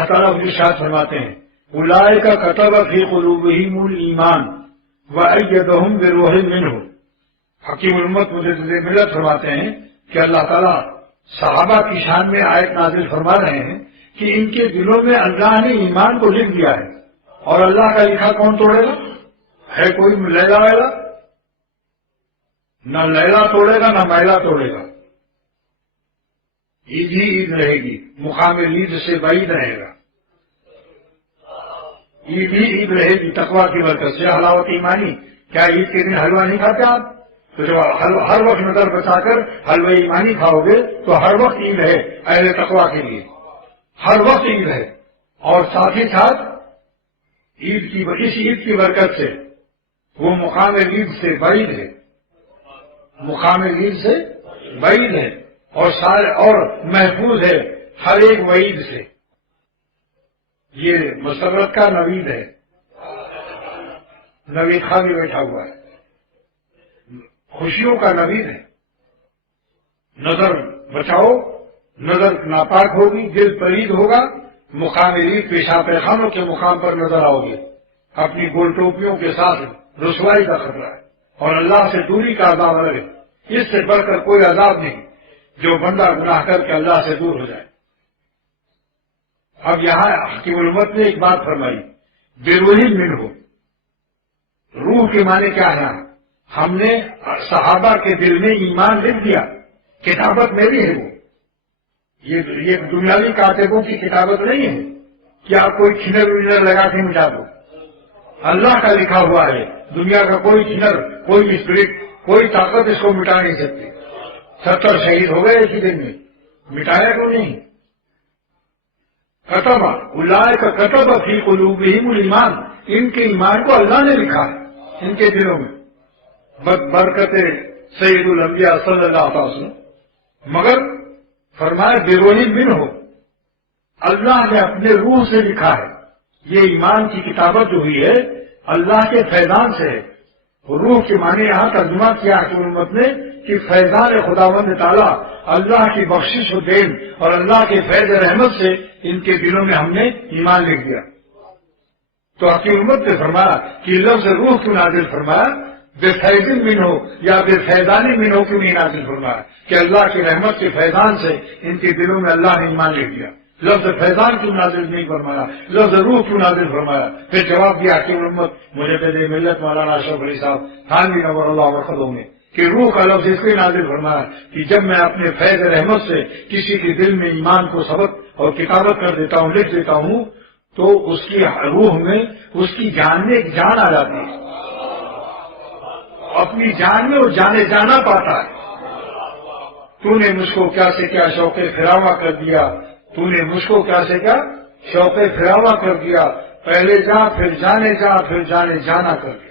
اللہ تعالیٰ ارشاد فرماتے ہیں اولئک کتب فی قلوبہم الایمان وأیدہم بروح منہ. حکیم الامت مجدد ملت فرماتے ہیں کہ اللہ تعالیٰ صحابہ کی شان میں آیت نازل فرما رہے ہیں کہ ان کے دلوں میں اللہ نے ایمان کو لکھ دیا ہے، اور اللہ کا لکھا کون توڑے گا؟ ہے کوئی لیلا ویلا؟ نہ لیلا توڑے گا نہ میلا توڑے گا. عید ہی عید رہے گی، مقام عید سے بعید رہے گا. عید ہی عید رہے گی تقویٰ کی برکت سے. حلاوت ایمانی، کیا عید کے دن حلوہ نہیں کھاتے آپ؟ تو جب ہر وقت نظر بچا کر حلوہ ایمانی کھاؤ گے تو ہر وقت عید ہے اہل تقویٰ کے لیے، ہر وقت عید ہے. اور ساتھ ہی ساتھ اس عید کی برکت سے وہ مقام عید سے بعید ہے، مقام عید سے بعید ہے، اور محفوظ ہے ہر ایک وعید سے. یہ مسرت کا نوید ہے، نوید خان بھی بیٹھا ہوا ہے، خوشیوں کا نوید ہے. نظر بچاؤ، نظر ناپاک ہوگی، دل پلید ہوگا، مقام عید پیشاب پیخانوں کے مقام پر نظر آؤ گے، اپنی گول ٹوپیوں کے ساتھ رسوائی کا خطرہ ہے، اور اللہ سے دوری کا عذاب الگ ہے. اس سے بڑھ کر کوئی عذاب نہیں جو بندہ گناہ کر کے اللہ سے دور ہو جائے. اب یہاں حکیم الامت نے ایک بات فرمائی، بروح منہ. روح کے معنی کیا ہے؟ ہم نے صحابہ کے دل میں ایمان لکھ دیا، کتابت میری ہے. وہ یہ دنیاوی کاتبوں کی کتابت نہیں ہے کہ آپ کوئی کھنر ونر لگا کے مٹا دو. اللہ کا لکھا ہوا ہے، دنیا کا کوئی کھنر، کوئی اسپرٹ، کوئی طاقت اس کو مٹا نہیں سکتی. 70 شہید ہو گئے اسی دن میں، مٹایا کیوں نہیں؟ کتب اولئک کتب فی قلوبہم الایمان. ان کے ایمان کو اللہ نے لکھا ہے ان کے دلوں میں، برکت سید الانبیاء صلی اللہ علیہ وسلم. مگر فرمایا بروح منہ، اللہ نے اپنے روح سے لکھا ہے. یہ ایمان کی کتابت جو ہوئی ہے اللہ کے فیضان سے ہے. روح کے معنی یہاں ترجمہ کیا حکیم الامت نے کہ فیضان خداوند تعالیٰ، اللہ کی بخشش و دین اور اللہ کے فیض رحمت سے ان کے دلوں میں ہم نے ایمان لکھ دیا. تو حکیم الامت نے فرمایا کہ لفظ روح کیوں نازل فرمایا؟ بے فیض منہ یا بے فیضانی منہ کیوں نہیں نازل فرمایا کہ اللہ کی رحمت کے فیضان سے ان کے دلوں میں اللہ نے ایمان لکھ دیا. لفظ فیضان کیوں نازل نہیں فرمایا؟ لفظ روح کیوں نازل فرمایا؟ پھر جواب دیا حکیم الامت مجدد ملت مولانا اشرف علی صاحب تھانوی نور اللہ مرقدوں میں کہ روح کا لفظ اس لیے نازل فرمایا کہ جب میں اپنے فیض رحمت سے کسی کے دل میں ایمان کو سبق اور کتابت کر دیتا ہوں، لکھ دیتا ہوں، تو اس کی روح میں اس کی جان میں ایک جان آ جاتی ہے، اپنی جان میں وہ جانے جانا پاتا ہے. تو نے مجھ کو کیا سے کیا شوق فراواں کر دیا، تو نے مجھ کو کیا سے کیا شوق فراواں کر دیا، پہلے جا پھر جانے جا پھر جانے جانا کر دیا.